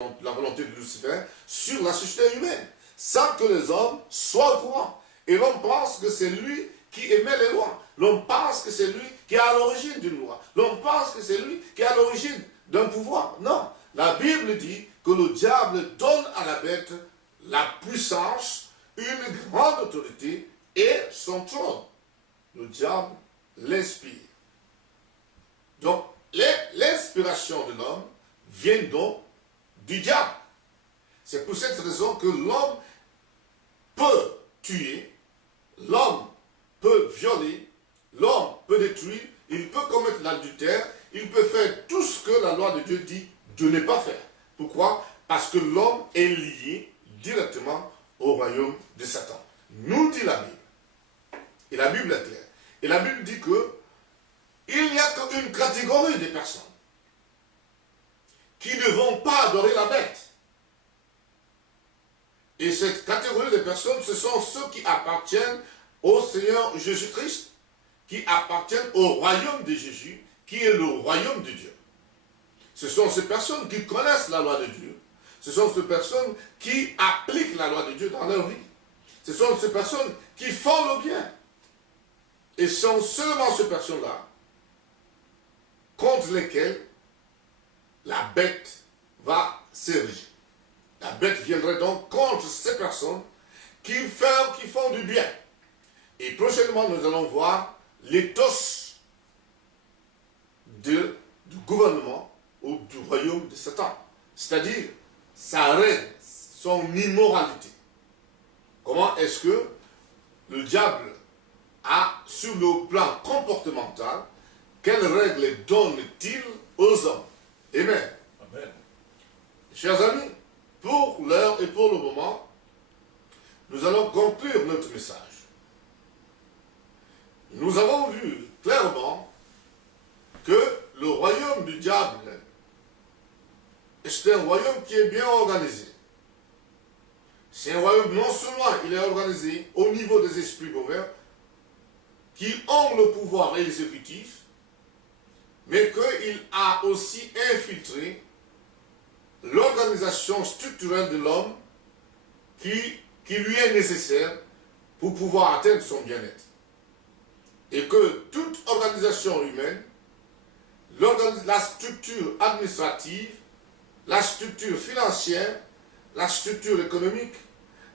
la volonté de Lucifer sur la société humaine, sans que les hommes soient au courant. Et l'homme pense que c'est lui qui émet les lois. L'homme pense que c'est lui qui est à l'origine d'une loi. L'homme pense que c'est lui qui est à l'origine d'un pouvoir. Non, la Bible dit que le diable donne à la bête la puissance, une grande autorité et son trône. Le diable l'inspire. Donc, l'inspiration de l'homme vient donc du diable. C'est pour cette raison que l'homme peut tuer, l'homme peut violer, l'homme peut détruire, il peut commettre l'adultère, il peut faire tout ce que la loi de Dieu dit de ne pas faire. Pourquoi? Parce que l'homme est lié directement au royaume de Satan. Nous dit la Bible. Et la Bible est claire. Et la Bible dit que il n'y a qu'une catégorie de personnes qui ne vont pas adorer la bête. Et cette catégorie de personnes, ce sont ceux qui appartiennent au Seigneur Jésus-Christ, qui appartiennent au royaume de Jésus, qui est le royaume de Dieu. Ce sont ces personnes qui connaissent la loi de Dieu. Ce sont ces personnes qui appliquent la loi de Dieu dans leur vie. Ce sont ces personnes qui font le bien. Et ce sont seulement ces personnes-là contre lesquelles la bête va s'ériger. La bête viendrait donc contre ces personnes qui font du bien. Et prochainement, nous allons voir l'éthos du gouvernement ou du royaume de Satan. C'est-à-dire sa règne, son immoralité. Comment est-ce que le diable a, sur le plan comportemental, quelles règles donne-t-il aux hommes? Amen. Amen. Chers amis, pour l'heure et pour le moment, nous allons conclure notre message. Nous avons vu clairement que le royaume du diable, c'est un royaume qui est bien organisé. C'est un royaume, non seulement il est organisé au niveau des esprits mauvais, qui ont le pouvoir exécutif, mais qu'il a aussi infiltré l'organisation structurelle de l'homme qui lui est nécessaire pour pouvoir atteindre son bien-être. Et que toute organisation humaine, la structure administrative, la structure financière, la structure économique,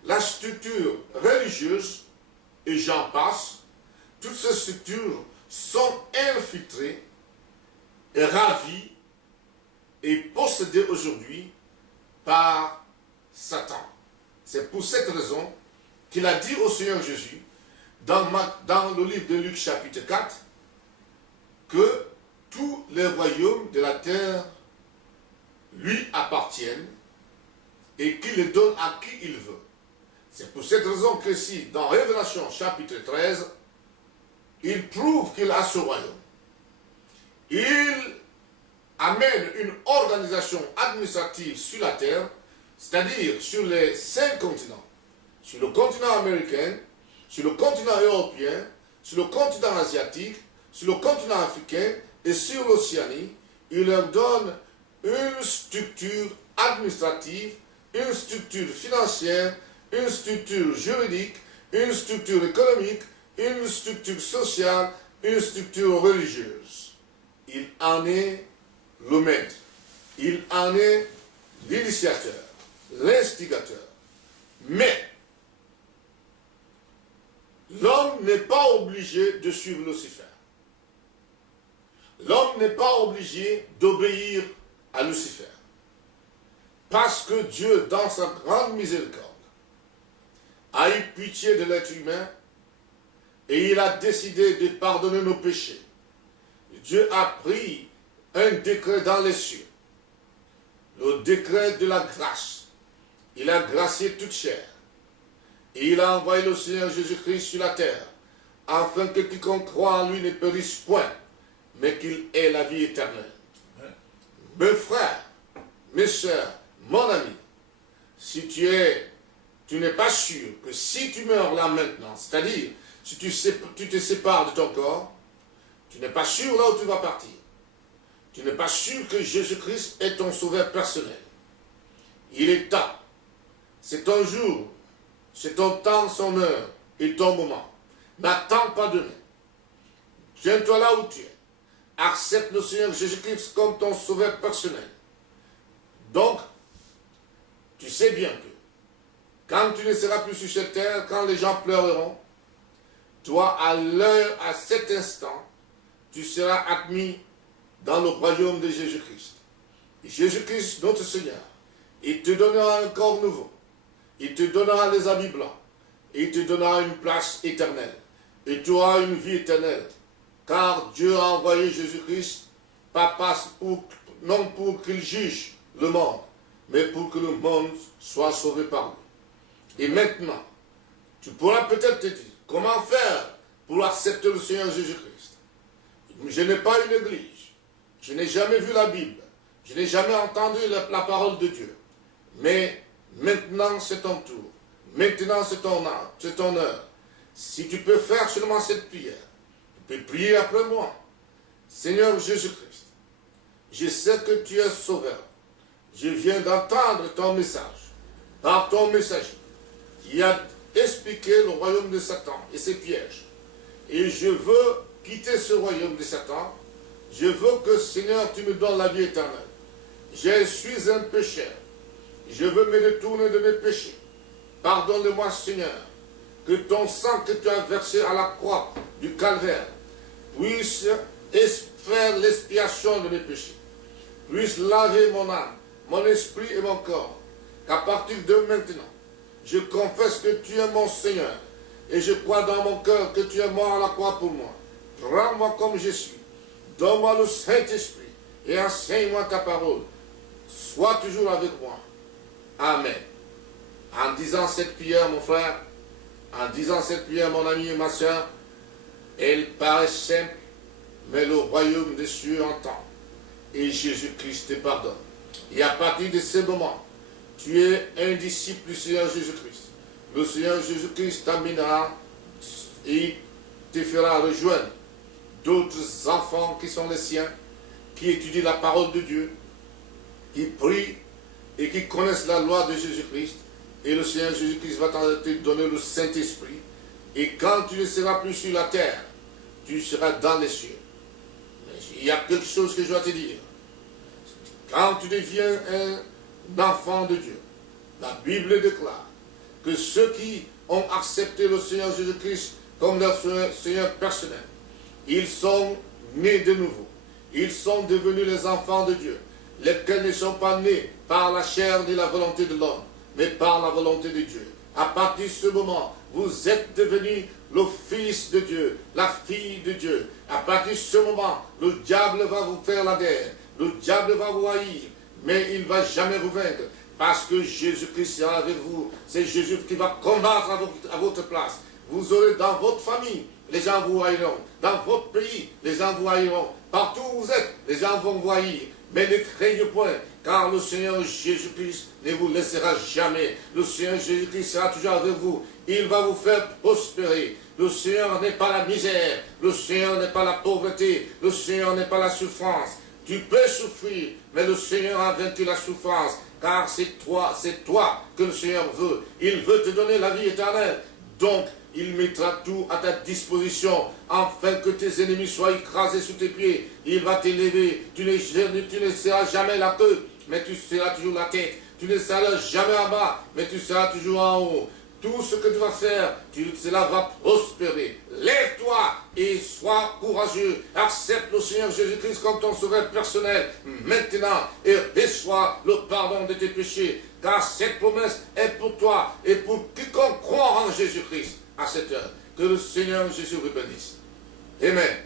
la structure religieuse, et j'en passe, toutes ces structures sont infiltrées et ravies et possédées aujourd'hui par Satan. C'est pour cette raison qu'il a dit au Seigneur Jésus, dans le livre de Luc chapitre 4, que tous les royaumes de la terre lui appartiennent et qu'il les donne à qui il veut. C'est pour cette raison que si, dans Révélation chapitre 13, il prouve qu'il a ce royaume, il amène une organisation administrative sur la terre, c'est-à-dire sur les 5 continents, sur le continent américain, sur le continent européen, sur le continent asiatique, sur le continent africain et sur l'Océanie. Il leur donne une structure administrative, une structure financière, une structure juridique, une structure économique, une structure sociale, une structure religieuse. Il en est le maître. Il en est l'initiateur, l'instigateur. Mais l'homme n'est pas obligé de suivre Lucifer. L'homme n'est pas obligé d'obéir à Lucifer. Parce que Dieu, dans sa grande miséricorde, a eu pitié de l'être humain et il a décidé de pardonner nos péchés. Dieu a pris un décret dans les cieux, le décret de la grâce. Il a gracié toute chair et il a envoyé le Seigneur Jésus-Christ sur la terre afin que quiconque croit en lui ne périsse point, mais qu'il ait la vie éternelle. Mes frères, mes sœurs, mon ami, si tu n'es pas sûr que si tu meurs là maintenant, c'est-à-dire si tu te sépares de ton corps, tu n'es pas sûr là où tu vas partir. Tu n'es pas sûr que Jésus-Christ est ton sauveur personnel. Il est temps. C'est ton jour, c'est ton temps, son heure et ton moment. N'attends pas demain. Tiens-toi là où tu es. Accepte le Seigneur Jésus-Christ comme ton sauveur personnel. Donc, tu sais bien que quand tu ne seras plus sur cette terre, quand les gens pleureront, toi, à l'heure, à cet instant, tu seras admis dans le royaume de Jésus-Christ. Jésus-Christ, notre Seigneur, il te donnera un corps nouveau. Il te donnera les habits blancs. Il te donnera une place éternelle. Et tu auras une vie éternelle. Car Dieu a envoyé Jésus-Christ, non pour qu'il juge le monde, mais pour que le monde soit sauvé par lui. Et maintenant, tu pourras peut-être te dire, comment faire pour accepter le Seigneur Jésus-Christ? Je n'ai pas une église. Je n'ai jamais vu la Bible. Je n'ai jamais entendu la parole de Dieu. Mais maintenant, c'est ton tour. Maintenant, c'est ton heure. Si tu peux faire seulement cette prière, tu peux prier après moi. Seigneur Jésus-Christ, je sais que tu es sauveur. Je viens d'entendre ton message par ton messager qui a expliqué le royaume de Satan et ses pièges. Et je veux quitter ce royaume de Satan. Je veux que, Seigneur, tu me donnes la vie éternelle. Je suis un pécheur. Je veux me détourner de mes péchés. Pardonne-moi, Seigneur, que ton sang que tu as versé à la croix du calvaire puisse faire l'expiation de mes péchés, puisse laver mon âme, mon esprit et mon corps. Qu'à partir de maintenant, je confesse que tu es mon Seigneur et je crois dans mon cœur que tu es mort à la croix pour moi. Prends-moi comme je suis. Donne-moi le Saint-Esprit et enseigne-moi ta parole. Sois toujours avec moi. Amen. En disant cette prière, mon frère, en disant cette prière, mon ami et ma soeur, elle paraît simple, mais le royaume des cieux entend. Et Jésus-Christ te pardonne. Et à partir de ce moment, tu es un disciple du Seigneur Jésus-Christ. Le Seigneur Jésus-Christ t'amènera et te fera rejoindre d'autres enfants qui sont les siens, qui étudient la parole de Dieu, qui prient et qui connaissent la loi de Jésus-Christ. Et le Seigneur Jésus-Christ va te donner le Saint-Esprit. Et quand tu ne seras plus sur la terre, tu seras dans les cieux. Mais il y a quelque chose que je dois te dire. Quand tu deviens un enfant de Dieu, la Bible déclare que ceux qui ont accepté le Seigneur Jésus-Christ comme leur Seigneur personnel, ils sont nés de nouveau. Ils sont devenus les enfants de Dieu, lesquels ne sont pas nés par la chair ni la volonté de l'homme, mais par la volonté de Dieu. À partir de ce moment, vous êtes devenus le fils de Dieu, la fille de Dieu. À partir de ce moment, le diable va vous faire la guerre, le diable va vous haïr, mais il ne va jamais vous vaincre, parce que Jésus-Christ sera avec vous. C'est Jésus qui va combattre à votre place. Vous aurez dans votre famille, les gens vous haïront. Dans votre pays, les gens vous haïront. Partout où vous êtes, les gens vont vous haïr. Mais ne craignez point, car le Seigneur Jésus-Christ ne vous laissera jamais. Le Seigneur Jésus-Christ sera toujours avec vous. Il va vous faire prospérer. Le Seigneur n'est pas la misère. Le Seigneur n'est pas la pauvreté. Le Seigneur n'est pas la souffrance. Tu peux souffrir, mais le Seigneur a vaincu la souffrance, car c'est toi que le Seigneur veut. Il veut te donner la vie éternelle. Donc, il mettra tout à ta disposition, afin que tes ennemis soient écrasés sous tes pieds. Il va t'élever. Tu ne seras jamais la queue, mais tu seras toujours la tête. Tu ne seras jamais en bas, mais tu seras toujours en haut. Tout ce que tu vas faire, cela va prospérer. Lève-toi et sois courageux. Accepte le Seigneur Jésus-Christ comme ton sauveur personnel maintenant et reçois le pardon de tes péchés. Car cette promesse est pour toi et pour quiconque croit en Jésus-Christ à cette heure. Que le Seigneur Jésus vous bénisse. Amen.